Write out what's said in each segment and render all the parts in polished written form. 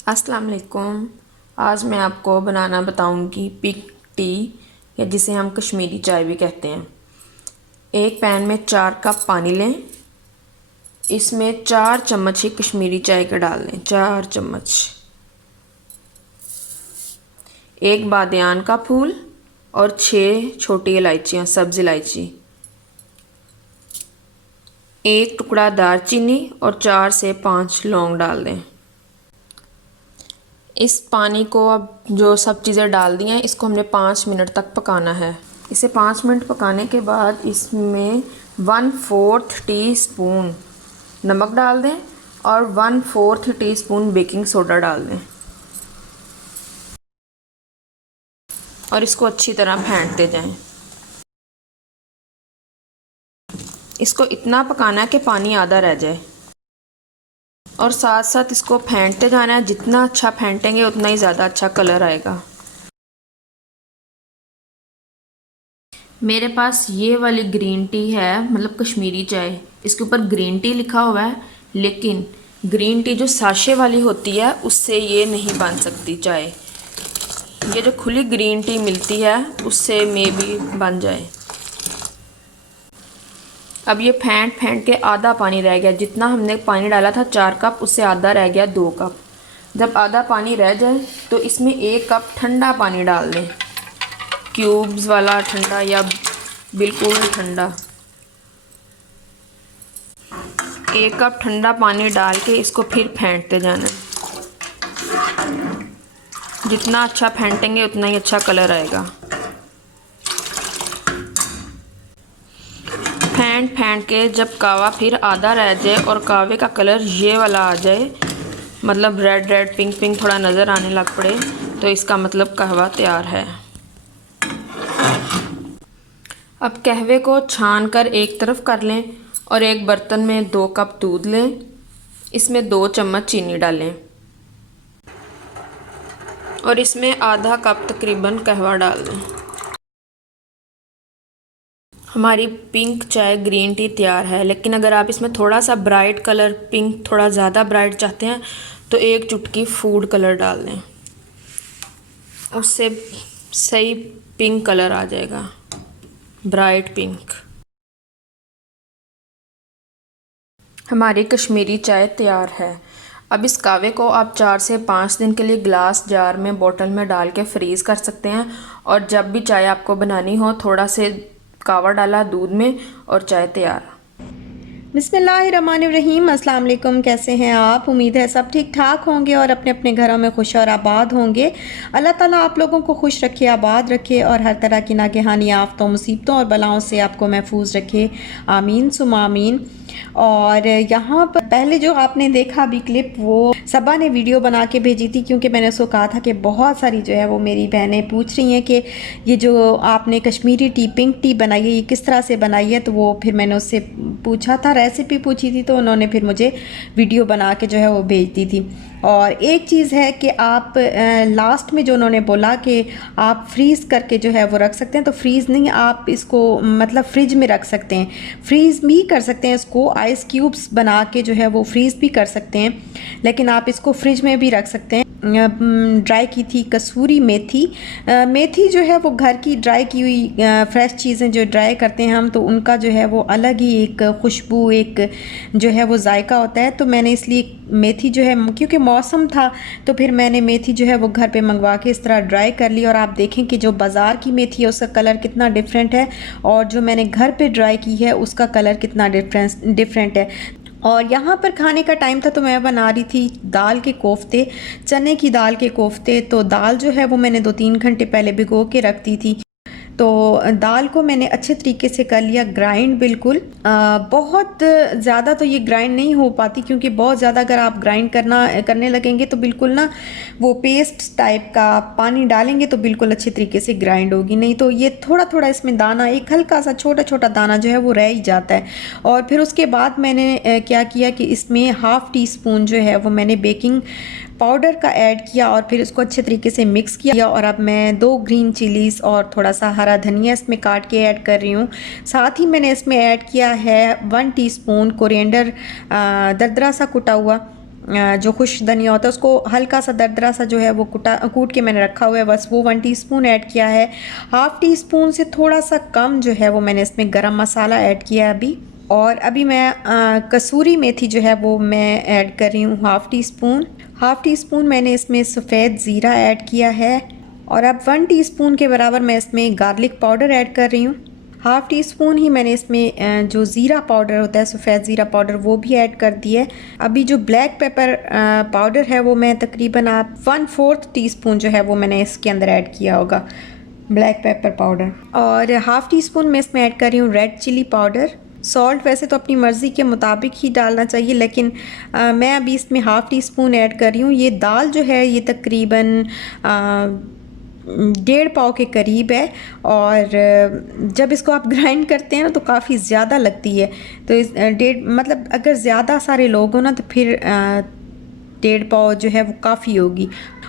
अस्सलाम वालेकुम। आज मैं आपको बनाना बताऊंगी पिंक टी, या जिसे हम कश्मीरी चाय भी कहते हैं। एक पैन में 4 कप पानी लें। इसमें 4 चम्मच ही कश्मीरी चाय के डाल लें, 4 चम्मच। एक बादियान का फूल और 6 छोटी इलायचियाँ, सब्ज़ इलायची। एक टुकड़ा दालचीनी और 4 से 5 लौंग डाल दें। इस पानी को अब जो सब चीज़ें डाल दी हैं, इसको हमने 5 मिनट तक पकाना है। इसे 5 मिनट पकाने के बाद इसमें 1/4 टीस्पून नमक डाल दें और 1/4 टीस्पून बेकिंग सोडा डाल दें और इसको अच्छी तरह फेंटते जाएं। इसको इतना पकाना है कि पानी आधा रह जाए और साथ साथ इसको फेंटते जाना है। जितना अच्छा फेंटेंगे उतना ही ज़्यादा अच्छा कलर आएगा। मेरे पास ये वाली ग्रीन टी है, मतलब कश्मीरी चाय। इसके ऊपर ग्रीन टी लिखा हुआ है, लेकिन ग्रीन टी जो साशे वाली होती है उससे ये नहीं बन सकती चाय। ये जो खुली ग्रीन टी मिलती है उससे मे भी बन जाए। अब ये फेंट फेंट के आधा पानी रह गया। जितना हमने पानी डाला था 4 कप, उससे आधा रह गया 2 कप। जब आधा पानी रह जाए तो इसमें 1 कप ठंडा पानी डाल दें, क्यूब्स वाला ठंडा या बिल्कुल ठंडा। 1 कप ठंडा पानी डाल के इसको फिर फेंटते जाना है। जितना अच्छा फेंटेंगे उतना ही अच्छा कलर आएगा। फेंट फेंट के जब कावा फिर आधा रह जाए और कावे का कलर ये वाला आ जाए, मतलब रेड रेड पिंक पिंक थोड़ा नज़र आने लग पड़े, तो इसका मतलब कहवा तैयार है। अब कहवे को छान कर एक तरफ कर लें और एक बर्तन में 2 कप दूध लें। इसमें 2 चम्मच चीनी डालें और इसमें आधा कप तकरीबन कहवा डाल दें। हमारी पिंक चाय ग्रीन टी तैयार है। लेकिन अगर आप इसमें थोड़ा सा ब्राइट कलर, पिंक थोड़ा ज़्यादा ब्राइट चाहते हैं तो 1 चुटकी फूड कलर डाल दें, उससे सही पिंक कलर आ जाएगा, ब्राइट पिंक। हमारी कश्मीरी चाय तैयार है। अब इस कावे को आप 4 से 5 दिन के लिए ग्लास जार में, बोतल में डाल के फ्रीज़ कर सकते हैं। और जब भी चाय आपको बनानी हो, थोड़ा से कावा डाला दूध में और चाय तैयार। बिस्मिल्लाहिर्रहमानिर्रहीम। अस्सलाम वालेकुम। कैसे हैं आप? उम्मीद है सब ठीक ठाक होंगे और अपने अपने घरों में खुश और आबाद होंगे। अल्लाह ताला आप लोगों को खुश रखे, आबाद रखे और हर तरह की नागहानी आफ़तों, मुसीबतों और बलाओं से आपको महफूज रखे। आमीन सुमा आमीन। और यहाँ पर पहले जो आपने देखा अभी क्लिप, वो सबा ने वीडियो बना के भेजी थी, क्योंकि मैंने उसको कहा था कि बहुत सारी जो है वो मेरी बहनें पूछ रही हैं कि ये जो आपने कश्मीरी टी, पिंक टी बनाई है, ये किस तरह से बनाई है। तो वो फिर मैंने उससे पूछा था, रेसिपी पूछी थी, तो उन्होंने फिर मुझे वीडियो बना के जो है वो भेज दी थी। और एक चीज़ है कि आप लास्ट में जो उन्होंने बोला कि आप फ्रीज़ करके जो है वो रख सकते हैं, तो फ्रीज़ नहीं, आप इसको मतलब फ्रिज में रख सकते हैं। फ्रीज़ भी कर सकते हैं, इसको आइस क्यूब्स बना के जो है वो फ्रीज़ भी कर सकते हैं, लेकिन आप इसको फ्रिज में भी रख सकते हैं। ड्राई की थी कसूरी मेथी। मेथी जो है वो घर की ड्राई की हुई फ्रेश चीज़ें जो ड्राई करते हैं हम, तो उनका जो है वो अलग ही एक खुशबू, एक जो है वो जायका होता है। तो मैंने इसलिए मेथी जो है, क्योंकि मौसम था, तो फिर मैंने मेथी जो है वो घर पे मंगवा के इस तरह ड्राई कर ली। और आप देखें कि जो बाज़ार की मेथी है उसका कलर कितना डिफरेंट है, और जो मैंने घर पे ड्राई की है उसका कलर कितना डिफरेंट है। और यहाँ पर खाने का टाइम था, तो मैं बना रही थी दाल के कोफ्ते, चने की दाल के कोफ्ते। तो दाल जो है वो मैंने 2-3 घंटे पहले भिगो के रख दी थी। तो दाल को मैंने अच्छे तरीके से कर लिया ग्राइंड, बिल्कुल। बहुत ज़्यादा तो ये ग्राइंड नहीं हो पाती, क्योंकि बहुत ज़्यादा अगर आप ग्राइंड करने लगेंगे तो बिल्कुल ना वो पेस्ट टाइप का, पानी डालेंगे तो बिल्कुल अच्छे तरीके से ग्राइंड होगी नहीं। तो ये थोड़ा थोड़ा इसमें दाना, एक हल्का सा छोटा छोटा दाना जो है वो रह ही जाता है। और फिर उसके बाद मैंने क्या किया कि इसमें 1/2 टीस्पून जो है वो मैंने बेकिंग पाउडर का ऐड किया और फिर इसको अच्छे तरीके से मिक्स किया। और अब मैं 2 ग्रीन चिलीज़ और थोड़ा सा हरा धनिया इसमें काट के ऐड कर रही हूँ। साथ ही मैंने इसमें ऐड किया है 1 टीस्पून कोरिएंडर, दरदरा सा कुटा हुआ। जो खुश धनिया होता है उसको हल्का सा दरदरा सा जो है वो कूट के मैंने रखा हुआ है, बस वो 1 टीस्पून ऐड किया है। हाफ़ टी स्पून से थोड़ा सा कम जो है वो मैंने इसमें गरम मसाला ऐड किया है अभी। और अभी मैं कसूरी मेथी जो है वो मैं ऐड कर रही हूँ हाफ़ टी स्पून मैंने इसमें सफ़ेद ज़ीरा ऐड किया है। और अब 1 टीस्पून के बराबर मैं इसमें गार्लिक पाउडर ऐड कर रही हूँ। हाफ़ टी स्पून ही मैंने इसमें जो ज़ीरा पाउडर होता है, सफ़ेद ज़ीरा पाउडर, वो भी ऐड कर दिया है। अभी जो ब्लैक पेपर पाउडर है वो मैं तकरीबन आप 1/4 टीस्पून जो है वो मैंने इसके अंदर ऐड किया होगा, ब्लैक पेपर पाउडर। और हाफ़ टी स्पून मैं इसमें ऐड कर रही हूँ रेड चिली पाउडर। सॉल्ट वैसे तो अपनी मर्ज़ी के मुताबिक ही डालना चाहिए, लेकिन मैं अभी इसमें हाफ़ टी स्पून ऐड कर रही हूँ। ये दाल जो है ये तकरीबन 1.5 पाव के करीब है, और जब इसको आप ग्राइंड करते हैं ना तो काफ़ी ज़्यादा लगती है। तो इस 1.5 मतलब अगर ज़्यादा सारे लोग हो ना तो फिर 1.5 पाव जो है वो काफ़ी होगी।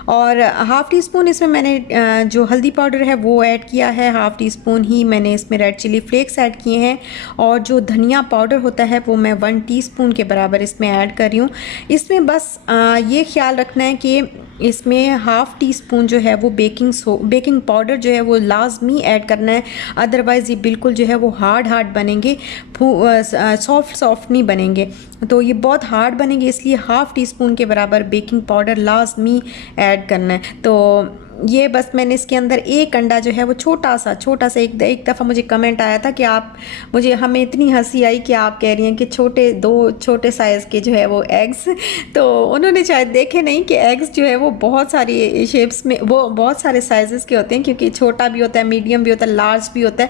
और हाफ़ टी स्पून इसमें मैंने जो हल्दी पाउडर है वो ऐड किया है, हाफ़ टी स्पून ही मैंने इसमें रेड चिली फ्लेक्स ऐड किए हैं। और जो धनिया पाउडर होता है वो मैं 1 टीस्पून के बराबर इसमें ऐड कर रही हूँ। इसमें बस ये ख्याल रखना है कि इसमें हाफ़ टी स्पून जो है वो बेकिंग पाउडर जो है वो लाजमी ऐड करना है, अदरवाइज़ ये बिल्कुल जो है वो हार्ड बनेंगे, सॉफ्ट नहीं बनेंगे। तो ये बहुत हार्ड बनेंगे, इसलिए हाफ़ टी स्पून के बराबर बेकिंग पाउडर लाजमी ऐड करना है। तो ये बस मैंने इसके अंदर एक अंडा जो है वो छोटा सा एक दफ़ा मुझे कमेंट आया था कि हमें इतनी हंसी आई कि आप कह रही हैं कि दो छोटे साइज़ के जो है वो एग्स, तो उन्होंने शायद देखे नहीं कि एग्स जो है वो बहुत सारी शेप्स में, वो बहुत सारे साइज़ के होते हैं, क्योंकि छोटा भी होता है, मीडियम भी होता है, लार्ज भी होता है।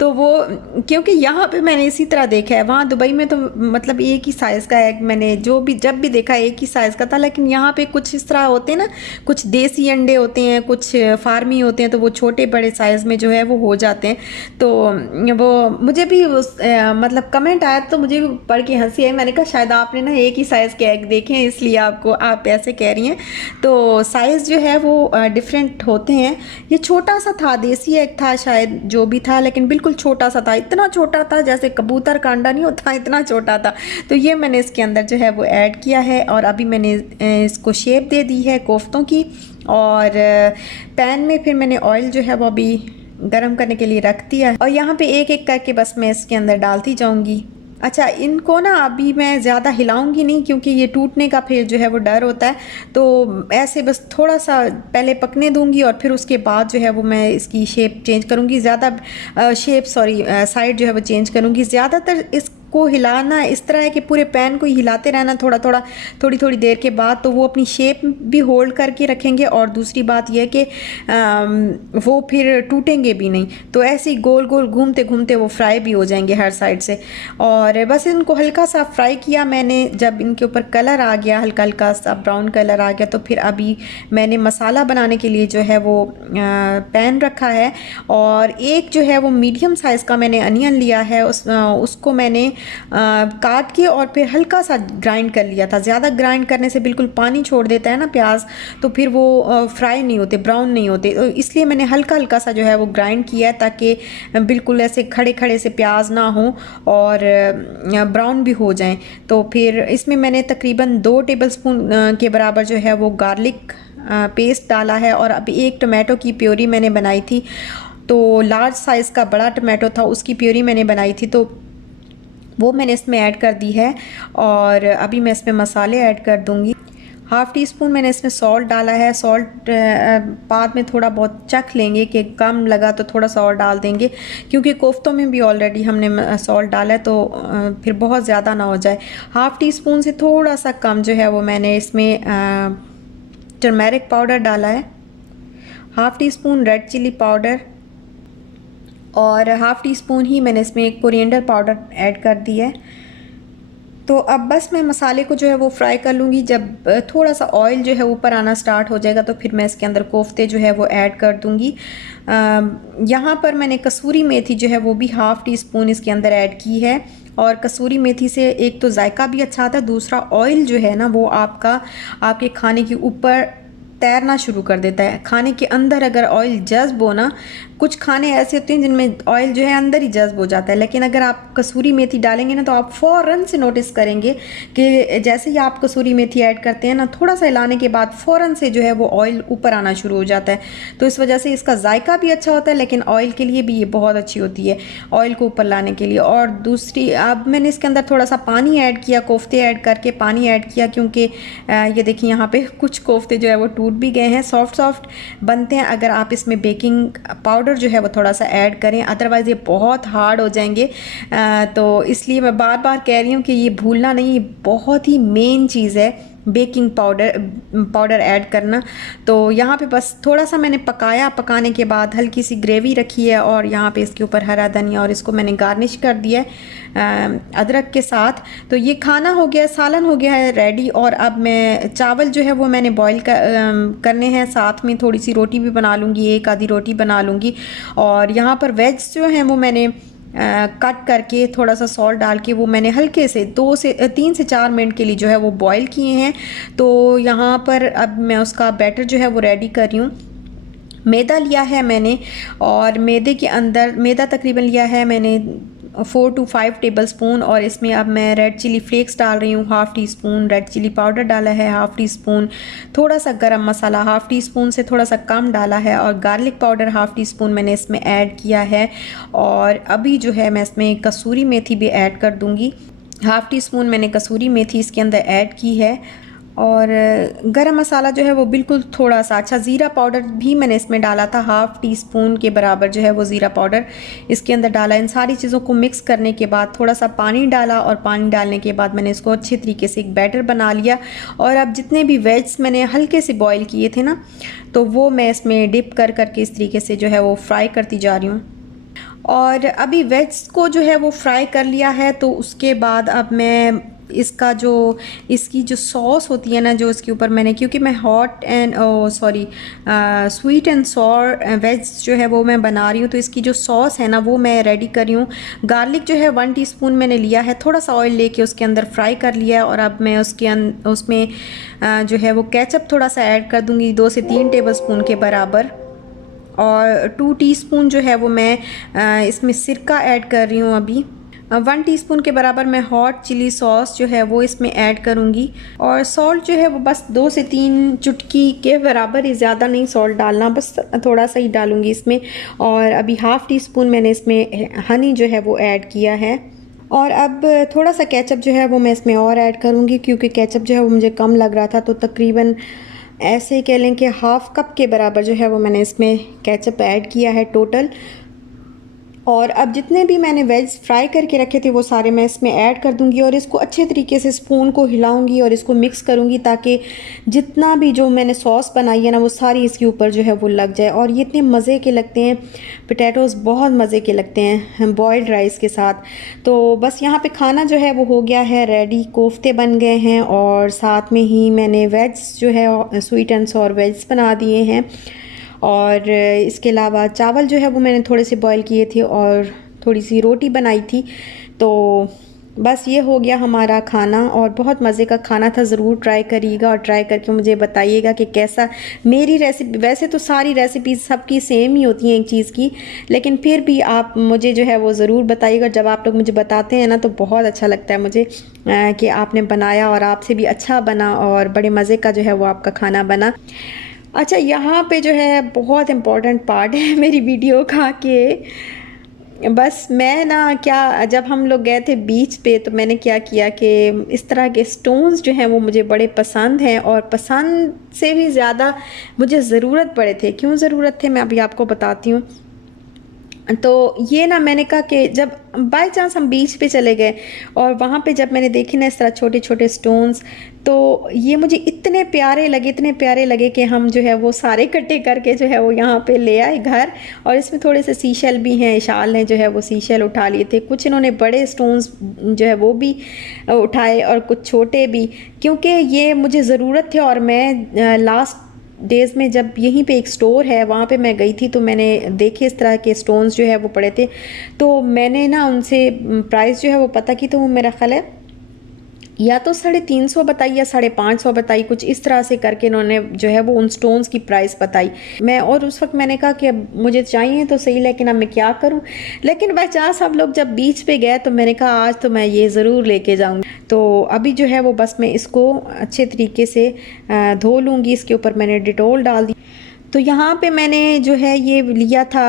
तो वो क्योंकि यहाँ पे मैंने इसी तरह देखा है, वहाँ दुबई में तो मतलब एक ही साइज़ का एग मैंने जब भी देखा एक ही साइज़ का था, लेकिन यहाँ पे कुछ इस तरह होते हैं ना, कुछ देसी अंडे होते हैं, कुछ फार्मी होते हैं, तो वो छोटे बड़े साइज़ में जो है वो हो जाते हैं। तो वो मुझे भी मतलब कमेंट आया तो मुझे भी पढ़ के हंसी आई। मैंने कहा शायद आपने ना एक ही साइज़ के एग देखे हैं, इसलिए आप ऐसे कह रही हैं। तो साइज़ जो है वो डिफरेंट होते हैं। ये छोटा सा था, देसी एग था शायद जो भी था, लेकिन बिल्कुल छोटा सा था, इतना छोटा था जैसे कबूतर का अंडा नहीं होता, इतना छोटा था। तो ये मैंने इसके अंदर जो है वो ऐड किया है, और अभी मैंने इसको शेप दे दी है कोफ्तों की। और पैन में फिर मैंने ऑयल जो है वो अभी गरम करने के लिए रख दिया है, और यहाँ पे एक एक करके बस मैं इसके अंदर डालती जाऊँगी। अच्छा, इनको ना अभी मैं ज़्यादा हिलाऊंगी नहीं, क्योंकि ये टूटने का फिर जो है वो डर होता है। तो ऐसे बस थोड़ा सा पहले पकने दूंगी, और फिर उसके बाद जो है वो मैं इसकी शेप चेंज करूँगी, साइड जो है वो चेंज करूँगी। ज़्यादातर इसको हिलाना इस तरह है कि पूरे पैन को हिलाते रहना थोड़ी देर के बाद, तो वो अपनी शेप भी होल्ड करके रखेंगे, और दूसरी बात यह कि वो फिर टूटेंगे भी नहीं। तो ऐसे ही गोल गोल घूमते घूमते वो फ्राई भी हो जाएंगे हर साइड से। और बस इनको हल्का सा फ्राई किया मैंने, जब इनके ऊपर कलर आ गया, हल्का सा ब्राउन कलर आ गया, तो फिर अभी मैंने मसाला बनाने के लिए जो है वो पैन रखा है। और एक जो है वो मीडियम साइज़ का मैंने अनियन लिया है, उसको मैंने काट के और फिर हल्का सा ग्राइंड कर लिया था। ज़्यादा ग्राइंड करने से बिल्कुल पानी छोड़ देता है ना प्याज, तो फिर वो फ्राई नहीं होते, ब्राउन नहीं होते। तो इसलिए मैंने हल्का सा जो है वो ग्राइंड किया है, ताकि बिल्कुल ऐसे खड़े से प्याज ना हो और ब्राउन भी हो जाएं। तो फिर इसमें मैंने तकरीबन 2 टेबलस्पून के बराबर जो है वो गार्लिक पेस्ट डाला है। और अभी एक टमाटो की प्योरी मैंने बनाई थी, तो लार्ज साइज़ का बड़ा टमाटो था, उसकी प्योरी मैंने बनाई थी, तो वो मैंने इसमें ऐड कर दी है। और अभी मैं इसमें मसाले ऐड कर दूँगी। हाफ़ टी स्पून मैंने इसमें सॉल्ट डाला है। सॉल्ट बाद में थोड़ा बहुत चख लेंगे कि कम लगा तो थोड़ा सा और डाल देंगे, क्योंकि कोफ्तों में भी ऑलरेडी हमने सॉल्ट डाला है, तो फिर बहुत ज़्यादा ना हो जाए। हाफ़ टी स्पून से थोड़ा सा कम जो है वो मैंने इसमें टर्मेरिक पाउडर डाला है, half teaspoon red chilli powder, और हाफ़ टी स्पून ही मैंने इसमें कोरिएंडर पाउडर ऐड कर दिया है। तो अब बस मैं मसाले को जो है वो फ्राई कर लूँगी। जब थोड़ा सा ऑयल जो है ऊपर आना स्टार्ट हो जाएगा, तो फिर मैं इसके अंदर कोफ्ते जो है वो ऐड कर दूँगी। यहाँ पर मैंने कसूरी मेथी जो है वो भी हाफ़ टी स्पून इसके अंदर ऐड की है। और कसूरी मेथी से एक तो जायका भी अच्छा आता है, दूसरा ऑयल जो है ना वो आपके खाने के ऊपर तैरना शुरू कर देता है। खाने के अंदर अगर ऑयल जज्ब हो ना, कुछ खाने ऐसे होते हैं जिनमें ऑयल जो है अंदर ही जज्ब हो जाता है, लेकिन अगर आप कसूरी मेथी डालेंगे ना तो आप फ़ौरन से नोटिस करेंगे कि जैसे ही आप कसूरी मेथी ऐड करते हैं ना, थोड़ा सा हिलाने के बाद फ़ौरन से जो है वो ऑयल ऊपर आना शुरू हो जाता है। तो इस वजह से इसका जायका भी अच्छा होता है, लेकिन ऑयल के लिए भी ये बहुत अच्छी होती है, ऑयल को ऊपर लाने के लिए। और दूसरी, अब मैंने इसके अंदर थोड़ा सा पानी ऐड किया, कोफ्ते ऐड करके पानी ऐड किया, क्योंकि ये देखिए यहाँ पे कुछ कोफ्ते जो है वो टूट भी गए हैं, सॉफ्ट सॉफ्ट बनते हैं अगर आप इसमें बेकिंग पाउडर जो है वो थोड़ा सा ऐड करें, अदरवाइज़ ये बहुत हार्ड हो जाएंगे। तो इसलिए मैं बार बार कह रही हूँ कि ये भूलना नहीं, बहुत ही मेन चीज़ है बेकिंग पाउडर ऐड करना। तो यहाँ पे बस थोड़ा सा मैंने पकाया, पकाने के बाद हल्की सी ग्रेवी रखी है और यहाँ पे इसके ऊपर हरा धनिया और इसको मैंने गार्निश कर दिया है अदरक के साथ। तो ये खाना हो गया, सालन हो गया है रेडी। और अब मैं चावल जो है वो मैंने बॉईल करने हैं, साथ में थोड़ी सी रोटी भी बना लूँगी, एक आधी रोटी बना लूँगी। और यहाँ पर वेज जो हैं वो मैंने कट करके थोड़ा सा सॉल्ट डाल के वो मैंने हल्के से 3 से 4 मिनट के लिए जो है वो बॉईल किए हैं। तो यहाँ पर अब मैं उसका बैटर जो है वो रेडी कर रही हूँ। मैदा लिया है मैंने, और मैदे के अंदर मैदा तकरीबन लिया है मैंने 4 to 5 टेबल स्पून, और इसमें अब मैं रेड चिली फ्लेक्स डाल रही हूँ, half teaspoon red chilli powder डाला है, हाफ़ टी स्पून थोड़ा सा गरम मसाला, हाफ़ टी स्पून से थोड़ा सा कम डाला है, और garlic powder half tea spoon मैंने इसमें ऐड किया है। और अभी जो है मैं इसमें कसूरी मेथी भी ऐड कर दूँगी, हाफ़ टी स्पून मैंने कसूरी मेथी इसके अंदर ऐड की है। और गरम मसाला जो है वो बिल्कुल थोड़ा सा, अच्छा ज़ीरा पाउडर भी मैंने इसमें डाला था, हाफ़ टी स्पून के बराबर जो है वो ज़ीरा पाउडर इसके अंदर डाला। इन सारी चीज़ों को मिक्स करने के बाद थोड़ा सा पानी डाला, और पानी डालने के बाद मैंने इसको अच्छे तरीके से एक बैटर बना लिया। और अब जितने भी वेज मैंने हल्के से बॉईल किए थे ना, तो वो मैं इसमें डिप कर करके इस तरीके से जो है वो फ्राई करती जा रही हूँ। और अभी वेज को जो है वो फ्राई कर लिया है, तो उसके बाद अब मैं इसकी जो सॉस होती है ना, जो इसके ऊपर मैंने, क्योंकि मैं स्वीट एंड सॉर वेज जो है वो मैं बना रही हूँ, तो इसकी जो सॉस है ना वो मैं रेडी कर रही हूँ। गार्लिक जो है 1 टीस्पून मैंने लिया है, थोड़ा सा ऑयल लेके उसके अंदर फ्राई कर लिया है। और अब मैं उसमें जो है वो केचप थोड़ा सा ऐड कर दूँगी, 2 से 3 टेबल स्पून के बराबर। और 2 टीस्पून जो है वो मैं इसमें सिरका ऐड कर रही हूँ। अभी 1 टीस्पून के बराबर मैं हॉट चिली सॉस जो है वो इसमें ऐड करूँगी। और सॉल्ट जो है वो बस 2 से 3 चुटकी के बराबर ही, ज़्यादा नहीं सॉल्ट डालना, बस थोड़ा सा ही डालूँगी इसमें। और अभी हाफ़ टी स्पून मैंने इसमें हनी जो है वो ऐड किया है। और अब थोड़ा सा केचप जो है वो मैं इसमें और ऐड करूँगी, क्योंकि केचप जो है वो मुझे कम लग रहा था, तो तकरीबन ऐसे ही कह लें कि हाफ़ कप के बराबर जो है वो मैंने इसमें केचप ऐड किया है टोटल। और अब जितने भी मैंने वेज फ्राई करके रखे थे वो सारे मैं इसमें ऐड कर दूंगी, और इसको अच्छे तरीके से स्पून को हिलाऊंगी और इसको मिक्स करूंगी, ताकि जितना भी जो मैंने सॉस बनाई है ना वो सारी इसके ऊपर जो है वो लग जाए। और ये इतने मज़े के लगते हैं, पोटैटोज़ बहुत मज़े के लगते हैं बॉयल्ड राइस के साथ। तो बस यहाँ पे खाना जो है वो हो गया है रेडी, कोफ्ते बन गए हैं, और साथ में ही मैंने वेज जो है स्वीट एंड सॉर वेज बना दिए हैं। और इसके अलावा चावल जो है वो मैंने थोड़े से बॉईल किए थे, और थोड़ी सी रोटी बनाई थी। तो बस ये हो गया हमारा खाना, और बहुत मज़े का खाना था। ज़रूर ट्राई करिएगा और ट्राई करके मुझे बताइएगा कि कैसा मेरी रेसिपी। वैसे तो सारी रेसिपीज़ सबकी सेम ही होती हैं एक चीज़ की, लेकिन फिर भी आप मुझे जो है वो ज़रूर बताइएगा। जब आप लोग मुझे बताते हैं ना तो बहुत अच्छा लगता है मुझे कि आपने बनाया और आपसे भी अच्छा बना, और बड़े मज़े का जो है वो आपका खाना बना। अच्छा, यहाँ पे जो है बहुत इम्पोर्टेंट पार्ट है मेरी वीडियो का, कि बस मैं ना क्या, जब हम लोग गए थे बीच पे तो मैंने क्या किया कि इस तरह के स्टोन्स जो हैं वो मुझे बड़े पसंद हैं, और पसंद से भी ज़्यादा मुझे ज़रूरत पड़े थे। क्यों ज़रूरत थे मैं अभी आपको बताती हूँ। तो ये ना मैंने कहा कि जब बाय चांस हम बीच पे चले गए और वहाँ पे जब मैंने देखे ना इस तरह छोटे छोटे स्टोन्स, तो ये मुझे इतने प्यारे लगे कि हम जो है वो सारे इकट्ठे करके जो है वो यहाँ पे ले आए घर। और इसमें थोड़े से सीशल भी हैं, इशाल ने जो है वो सीशल उठा लिए थे, कुछ इन्होंने बड़े स्टोन्स जो है वो भी उठाए और कुछ छोटे भी, क्योंकि ये मुझे ज़रूरत थे। और मैं लास्ट डेज़ में जब यहीं पे एक स्टोर है वहाँ पे मैं गई थी, तो मैंने देखे इस तरह के स्टोन्स जो है वो पड़े थे, तो मैंने ना उनसे प्राइस जो है वो पता की, तो वो मेरा ख्याल है या तो 350 बताई या 550 बताई, कुछ इस तरह से करके इन्होंने जो है वो उन स्टोन्स की प्राइस बताई। मैं और उस वक्त मैंने कहा कि अब मुझे चाहिए तो सही, लेकिन अब मैं क्या करूं। लेकिन बाई चांस हम लोग जब बीच पे गए तो मैंने कहा आज तो मैं ये ज़रूर लेके जाऊंगी। तो अभी जो है वो बस मैं इसको अच्छे तरीके से धो लूँगी। इसके ऊपर मैंने डिटोल डाल दी। तो यहाँ पे मैंने जो है ये लिया था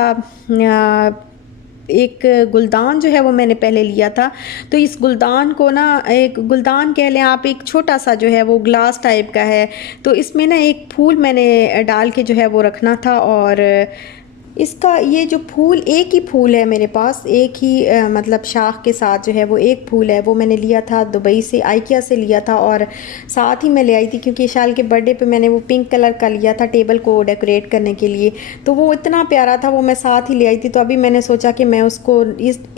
एक गुलदान जो है वो मैंने पहले लिया था। तो इस गुलदान को ना, एक गुलदान कह लें आप, एक छोटा सा जो है वो ग्लास टाइप का है। तो इसमें ना एक फूल मैंने डाल के जो है वो रखना था। और इसका ये जो फूल, एक ही फूल है मेरे पास, एक ही मतलब शाख के साथ जो है वो एक फूल है। वो मैंने लिया था दुबई से, आइकिया से लिया था। और साथ ही मैं ले आई थी क्योंकि शाल के बर्थडे पे मैंने वो पिंक कलर का लिया था टेबल को डेकोरेट करने के लिए। तो वो इतना प्यारा था, वो मैं साथ ही ले आई थी। तो अभी मैंने सोचा कि मैं उसको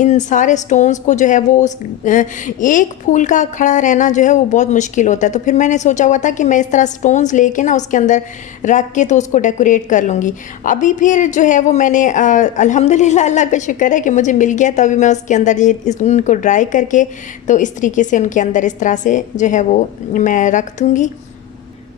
इन सारे स्टोन्स को जो है वो उस एक फूल का खड़ा रहना जो है वो बहुत मुश्किल होता है। तो फिर मैंने सोचा हुआ था कि मैं इस तरह स्टोन्स लेके ना उसके अंदर रख के तो उसको डेकोरेट कर लूँगी। अभी फिर जो है वो मैंने अल्हम्दुलिल्लाह, अल्लाह का शुक्र है कि मुझे मिल गया। तो अभी मैं उसके अंदर ये इनको ड्राई करके तो इस तरीके से उनके अंदर इस तरह से जो है वो मैं रख दूँगी।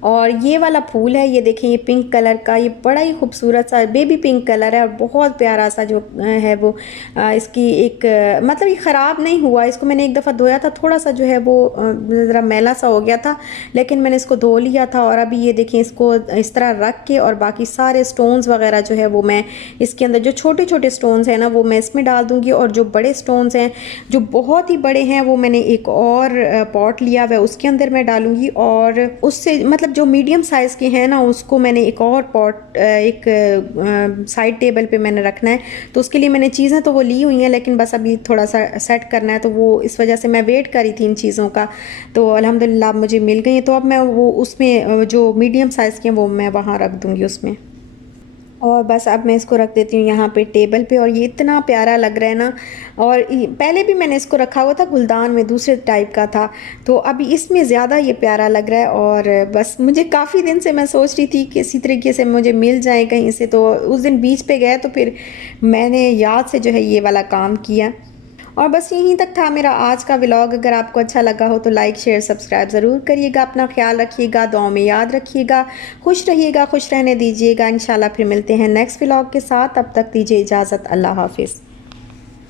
और ये वाला फूल है, ये देखें, ये पिंक कलर का, ये बड़ा ही खूबसूरत सा बेबी पिंक कलर है और बहुत प्यारा सा जो है वो इसकी एक मतलब ये ख़राब नहीं हुआ। इसको मैंने एक दफ़ा धोया था, थोड़ा सा जो है वो ज़रा मैला सा हो गया था, लेकिन मैंने इसको धो लिया था। और अभी ये देखें, इसको इस तरह रख के और बाकी सारे स्टोन्स वगैरह जो है वो मैं इसके अंदर, जो छोटे छोटे स्टोन्स हैं ना वो मैं इसमें डाल दूँगी। और जो बड़े स्टोन्स हैं, जो बहुत ही बड़े हैं, वो मैंने एक और पॉट लिया हुआ है, उसके अंदर मैं डालूँगी। और उससे मतलब जो मीडियम साइज़ के हैं ना, उसको मैंने एक और पॉट एक साइड टेबल पे मैंने रखना है। तो उसके लिए मैंने चीज़ें तो वो ली हुई हैं, लेकिन बस अभी थोड़ा सा सेट करना है। तो वो इस वजह से मैं वेट करी थी इन चीज़ों का। तो अल्हम्दुलिल्लाह मुझे मिल गई। तो अब मैं वो उसमें जो मीडियम साइज़ के हैं वो मैं वहाँ रख दूँगी उसमें। और बस अब मैं इसको रख देती हूँ यहाँ पे टेबल पे। और ये इतना प्यारा लग रहा है ना। और पहले भी मैंने इसको रखा हुआ था गुलदान में, दूसरे टाइप का था, तो अभी इसमें ज़्यादा ये प्यारा लग रहा है। और बस मुझे काफ़ी दिन से मैं सोच रही थी कि इसी तरीके से मुझे मिल जाए कहीं से। तो उस दिन बीच पे गए तो फिर मैंने याद से जो है ये वाला काम किया। और बस यहीं तक था मेरा आज का व्लॉग। अगर आपको अच्छा लगा हो तो लाइक शेयर सब्सक्राइब ज़रूर करिएगा। अपना ख्याल रखिएगा, दुआओं में याद रखिएगा, खुश रहिएगा, खुश रहने दीजिएगा। इंशाल्लाह फिर मिलते हैं नेक्स्ट व्लॉग के साथ। तब तक दीजिए इजाज़त। अल्लाह हाफिज़।